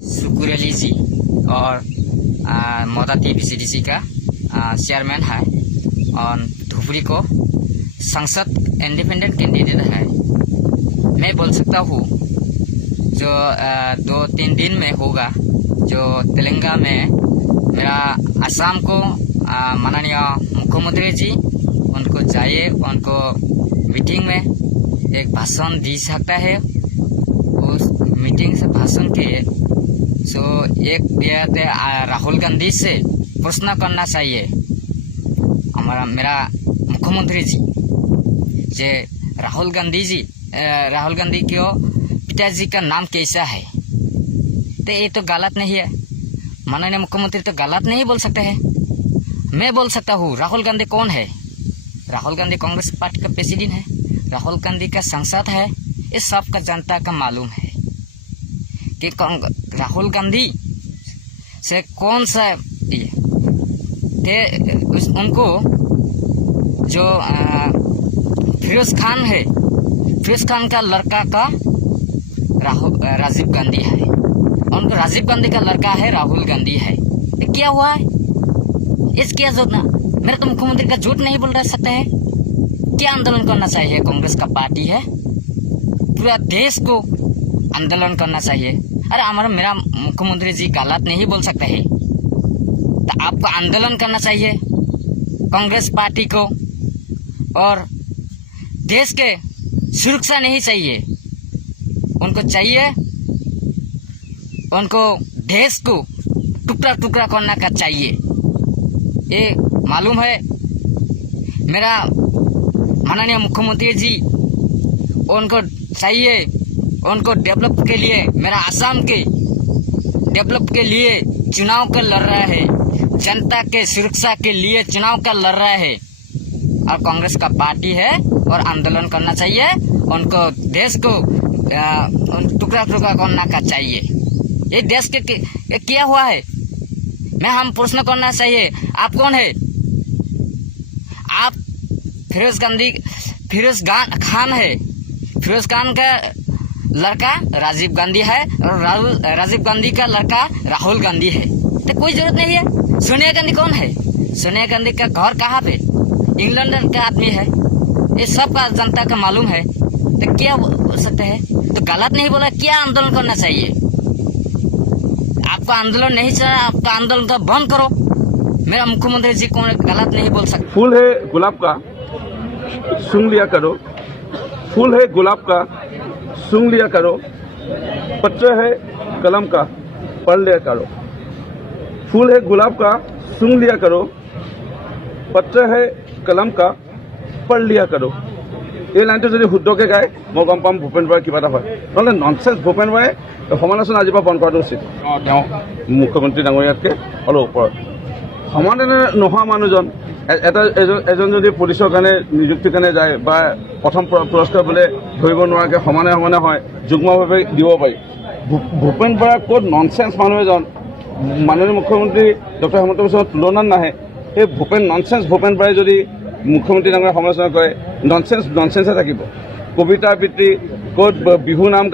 सुकुर अली जी और मोदाती बीसीडीसी का चेयरमैन है और धुबरी को संसद इंडिपेंडेंट कैंडिडेट है। मैं बोल सकता हूँ जो 2-3 दिन में होगा, जो तेलंगाना में मेरा असम को माननीय मुख्यमंत्री जी उनको जाइए, उनको मीटिंग में एक भाषण दी सकता है। उस मीटिंग से भाषण के एक राहुल गांधी से प्रश्न करना चाहिए मेरा मुख्यमंत्री जी, जे राहुल गांधी क्यों पिताजी का नाम कैसा है। तो ये तो गलत नहीं है, माननीय मुख्यमंत्री तो गलत नहीं बोल सकते हैं। मैं बोल सकता हूँ राहुल गांधी कौन है। राहुल गांधी कांग्रेस पार्टी का प्रेसिडेंट है, राहुल गांधी का सांसद है। ये सब का जनता का मालूम है कि राहुल गांधी से कौन सा उनको जो फिरोज खान है, फिरोज खान का लड़का का राजीव गांधी है, उनको राजीव गांधी का लड़का है राहुल गांधी है। तो क्या हुआ है, इस क्या जोतना मेरा तो मुख्यमंत्री का झूठ नहीं बोल रह सकते हैं। क्या आंदोलन करना चाहिए, कांग्रेस का पार्टी है, पूरा देश को आंदोलन करना चाहिए। अरे हमारा मेरा मुख्यमंत्री जी गलत नहीं बोल सकते हैं, तो आपको आंदोलन करना चाहिए कांग्रेस पार्टी को। और देश के सुरक्षा नहीं चाहिए, उनको चाहिए, उनको देश को टुकड़ा टुकड़ा करना का चाहिए। ये मालूम है मेरा माननीय मुख्यमंत्री जी, उनको चाहिए, उनको डेवलप के लिए, मेरा असम के डेवलप के लिए चुनाव का लड़ रहा है, जनता के सुरक्षा के लिए चुनाव का लड़ रहा है। और कांग्रेस का पार्टी है और आंदोलन करना चाहिए, उनको देश को टुकड़ा टुकड़ा करना का चाहिए। ये देश के क्या हुआ है, मैं हम प्रश्न करना चाहिए। आप कौन है? आप फिरोज खान है, फिरोज खान का लड़का राजीव गांधी है और राजीव गांधी का लड़का राहुल गांधी है। तो कोई जरूरत नहीं है। सोनिया गांधी कौन है? सोनिया गांधी का घर कहाँ पे? इंग्लैंड का आदमी है। ये सब का जनता का मालूम है। तो क्या बोल सकते हैं, तो गलत नहीं बोला। क्या आंदोलन करना चाहिए? आपका आंदोलन नहीं चला, आपका आंदोलन का बंद करो। मेरा मुख्यमंत्री जी को गलत नहीं बोल सकते। फूल है गुलाब का सूंघ लिया करो, फूल है गुलाब का सूंघ लिया करो, पत्र है कलम का पढ़ लिया करो। फूल है गुलाब का सूंघ लिया करो, पत्र है कलम का पढ़ लिया करो। এই লাইনটো যদি শুদ্ধকৈ গায় মই গম পাম ভূপেন বৰাই কিবা এটা হয়, নহ'লে ননচেন্স ভূপেন বৰাই সমালোচনা আজিৰ পৰা বন্ধ কৰাটো উচিত। তেওঁ মুখ্যমন্ত্ৰী ডাঙৰীয়াতকৈ অলপ ওপৰত সমানে নোহোৱা মানুহজন এজন যদি পুলিচৰ কাৰণে নিযুক্তিৰ কাৰণে যায় বা প্ৰথম পুৰস্কাৰ বোলে ধৰিব নোৱাৰাকৈ সমানে সমানে হয়, যুগ্মভাৱে দিব পাৰি। ভূপেন বৰা ক'ত ননচেন্স মানুহ এজন, মাননীয় মুখ্যমন্ত্ৰী ডক্টৰ হিমন্ত বিশ্ব শৰ্মাৰ তুলনাত নাহে। এই ননচেন্স ভূপেন বৰাই যদি মুখ্যমন্ত্ৰী ডাঙৰীয়া সমালোচনা কৰে, ননচেন্সে থাকিব। কবিতা আবৃত্তি ক'ত বিহু নাম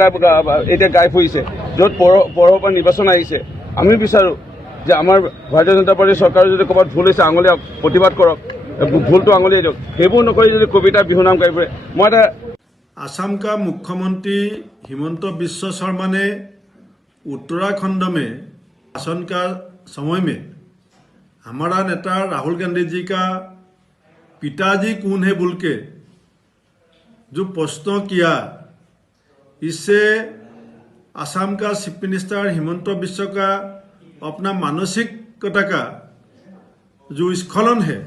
এতিয়া গাই ফুৰিছে, য'ত পৌৰৰ পৰা নিৰ্বাচন আহিছে। আমি বিচাৰোঁ যে আমাৰ ভাৰতীয় জনতা পাৰ্টীৰ চৰকাৰে যদি ক'ৰবাত ভুল হৈছে আঙুলিয়াওক, প্ৰতিবাদ কৰক, ভুলটো আঙুলিয়াই দিয়ক। সেইবোৰ নকৰি যদি কবিতা বিহু নাম গাই ফুৰে। মই এটা असम का मुख्यमंत्री हिमंत बिश्व शर्मा ने उत्तराखंड में शासन का समय में हमारा नेता राहुल गांधी जी का पिताजी कौन है बोल के जो प्रश्न किया, इससे असम का चीफ मिनिस्टर हिमंत बिश्व का अपना मानसिकता का जो स्खलन है,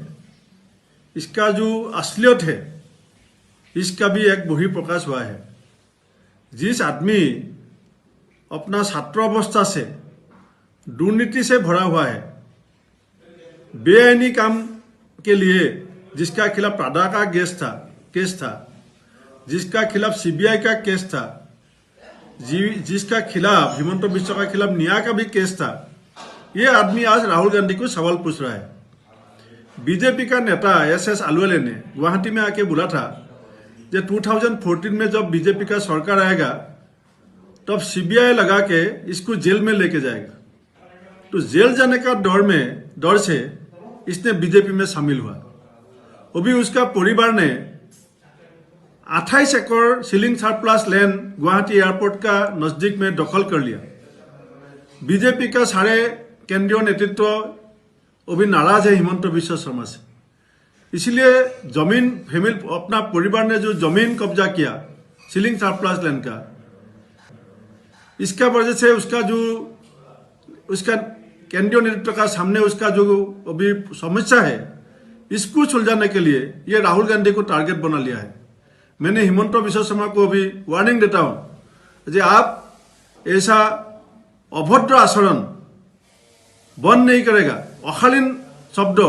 इसका जो असलियत है, इसका भी एक बहिर्प्रकाश हुआ है। जिस आदमी अपना छात्र अवस्था से दुर्नीति से भरा हुआ है, बेआईनी काम के लिए जिसका खिलाफ प्रादा का केस था, जिसका खिलाफ सीबीआई का केस था, जिसका खिलाफ हिमंत बिश्व का खिलाफ न्याय का भी केस था, ये आदमी आज राहुल गांधी को सवाल पूछ रहा है। बीजेपी का नेता SS आलुवाले ने गुवाहाटी में आके बोला था कि 2014 में जब बीजेपी का सरकार आएगा तब सीबीआई लगा के इसको जेल में लेके जाएगा। तो जेल जाने का डर से इसने बीजेपी में शामिल हुआ। वो भी उसका परिवार ने 28 एकड़ ceiling surplus land Guwahati airport का नजदीक में दखल कर लिया। बीजेपी का सारे केंद्रीय नेतृत्व वो भी नाराज है हिमंत बिश्व शर्मा से। इसलिए जमीन अपना परिवार ने जो जमीन कब्जा किया सीलिंग सरप्लस लैंड का, इसका वजह से उसका केंद्रीय नेतृत्व का सामने उसका जो अभी समस्या है, इसको सुलझाने के लिए ये राहुल गांधी को टारगेट बना लिया है। मैंने हिमंत बिश्व शर्मा को अभी वार्निंग देता हूं कि आप ऐसा अभद्र आचरण बंद नहीं करेगा, अशालीन शब्द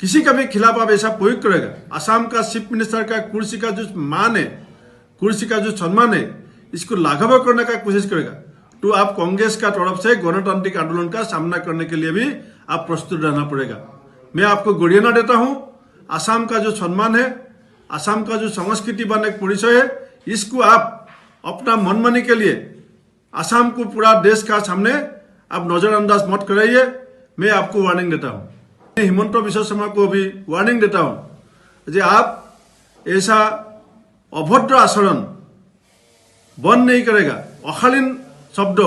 किसी का भी खिलाफ आप ऐसा प्रयोग करेगा, असम का चीफ मिनिस्टर का कुर्सी का जो मान है, कुर्सी का जो सम्मान है, इसको लाघव करने का कोशिश करेगा, तो आप कांग्रेस का तरफ से गणतांत्रिक आंदोलन का सामना करने के लिए भी आप प्रस्तुत रहना पड़ेगा। मैं आपको गरियाना देता हूं, असम का जो सम्मान है, असम का जो संस्कृति वन एक परिचय है, इसको आप अपना मनमानी के लिए असम को पूरा देश का सामने आप नजरअंदाज मत कराइए। मैं आपको वार्निंग देता हूं, हिमंत बिश्व शर्मा को भी वार्निंग देता हूं कि आप ऐसा अभद्र आचरण बंद नहीं करेगा, अशालीन शब्द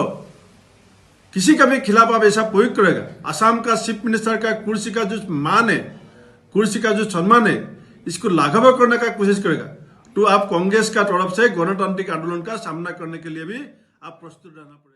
किसी का भी खिलाफ आप ऐसा प्रयोग करेगा, असम का चीफ मिनिस्टर का कुर्सी का जो मान है, कुर्सी का जो सम्मान है, इसको लाघव करने का कोशिश करेगा, तो आप कांग्रेस का तरफ से गणतांत्रिक आंदोलन का सामना करने के लिए भी आप प्रस्तुत रहना पड़ेगा।